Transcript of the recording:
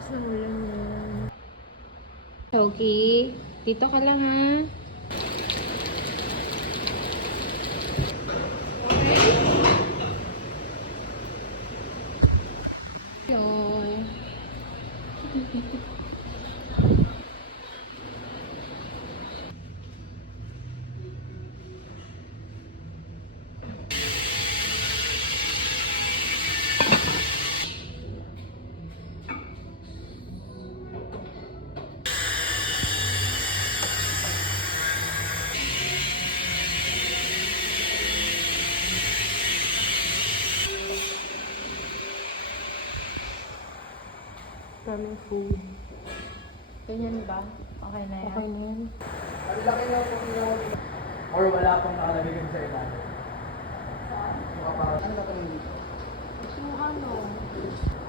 Lakas ng ulan yan. Okay. Dito ka lang ha. Okay. Daming food. Ganyan ba? Okay na yan? Okay na yan. Ang laki na po yung or wala pong nakalagay sa ilalim. Ano ba ito dito? Suhan o.